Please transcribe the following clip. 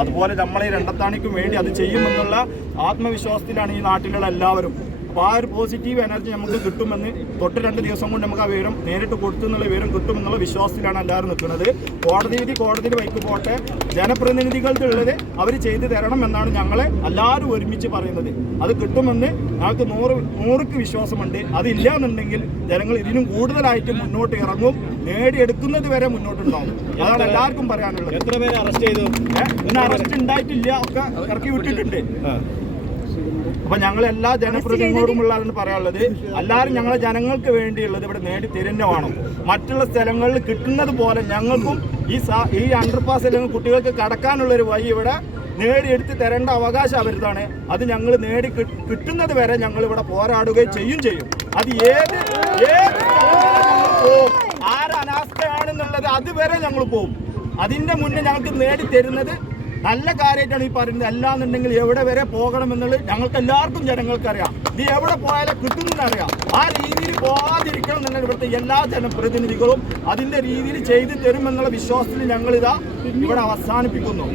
അതുപോലെ നമ്മളെ രണ്ടത്താണിക്കും വേണ്ടി അത് ചെയ്യുമെന്നുള്ള ആത്മവിശ്വാസത്തിലാണ് ഈ നാട്ടിലുള്ള എല്ലാവരും. അപ്പോൾ ആ ഒരു പോസിറ്റീവ് എനർജി നമുക്ക് കിട്ടുമെന്ന് തൊട്ട് രണ്ട് ദിവസം കൊണ്ട് നമുക്ക് ആ വിവരം നേരിട്ട് കൊടുത്തു എന്നുള്ള വിവരം കിട്ടുമെന്നുള്ള വിശ്വാസത്തിലാണ് എല്ലാവരും നിൽക്കുന്നത്. കോടതി വിധി കോടതിയിൽ വൈക്ക് പോട്ടെ ജനപ്രതിനിധികളുടെ ഉള്ളത് അവർ ചെയ്തു തരണം എന്നാണ് ഞങ്ങളെ എല്ലാവരും ഒരുമിച്ച് പറയുന്നത്. അത് കിട്ടുമെന്ന് ഞങ്ങൾക്ക് നൂറ് നൂറുക്ക് വിശ്വാസമുണ്ട്. അതില്ല എന്നുണ്ടെങ്കിൽ ജനങ്ങൾ ഇതിനും കൂടുതലായിട്ട് മുന്നോട്ട് ഇറങ്ങും. നേടിയെടുക്കുന്നത് വരെ മുന്നോട്ടുണ്ടാവും. അതാണ് എല്ലാവർക്കും പറയാനുള്ളത്. എത്ര പേര് അറസ്റ്റ് ചെയ്തു? ഇന്ന് അറസ്റ്റ് ഉണ്ടായിട്ടില്ല. ഒക്കെ ഇറക്കി വിട്ടിട്ടുണ്ട്. അപ്പൊ ഞങ്ങൾ എല്ലാ ജനപ്രതിനിധികളോടുമുള്ളതാണ് പറയാനുള്ളത്. എല്ലാവരും ഞങ്ങളെ ജനങ്ങൾക്ക് വേണ്ടിയുള്ളത് ഇവിടെ നേടി തരുന്നതാണ് മറ്റുള്ള സ്ഥലങ്ങളിൽ കിട്ടുന്നത് പോലെ ഞങ്ങൾക്കും ഈ ഈ അണ്ടർപാസ് അല്ലെങ്കിൽ കുട്ടികൾക്ക് കടക്കാനുള്ള ഒരു വഴി ഇവിടെ നേടിയെടുത്ത് തരേണ്ട അവകാശം അവരുതാണ്. അത് ഞങ്ങൾ നേടി കിട്ടുന്നത് വരെ ഞങ്ങൾ ഇവിടെ പോരാടുകയും ചെയ്യും ചെയ്യും. അത് ഏത് ഏത് പോവും. അതുവരെ ഞങ്ങൾ പോകും അതിന്റെ മുന്നേ ഞങ്ങൾക്ക് നേടി തരുന്നത് നല്ല കാര്യമായിട്ടാണ് ഈ പറയുന്നത്. അല്ലാന്നുണ്ടെങ്കിൽ എവിടെ വരെ പോകണമെന്നുള്ളത് ഞങ്ങൾക്ക് എല്ലാവർക്കും ജനങ്ങൾക്ക് അറിയാം ഇത് എവിടെ പോയാലും കിട്ടുന്നറിയാം അറിയാം ആ രീതിയിൽ പോകാതിരിക്കണം എന്നുള്ള ഇവിടുത്തെ എല്ലാ ജനപ്രതിനിധികളും അതിന്റെ രീതിയിൽ ചെയ്തു തരുമെന്നുള്ള വിശ്വാസത്തിൽ ഞങ്ങളിതാ ഇവിടെ അവസാനിപ്പിക്കുന്നു.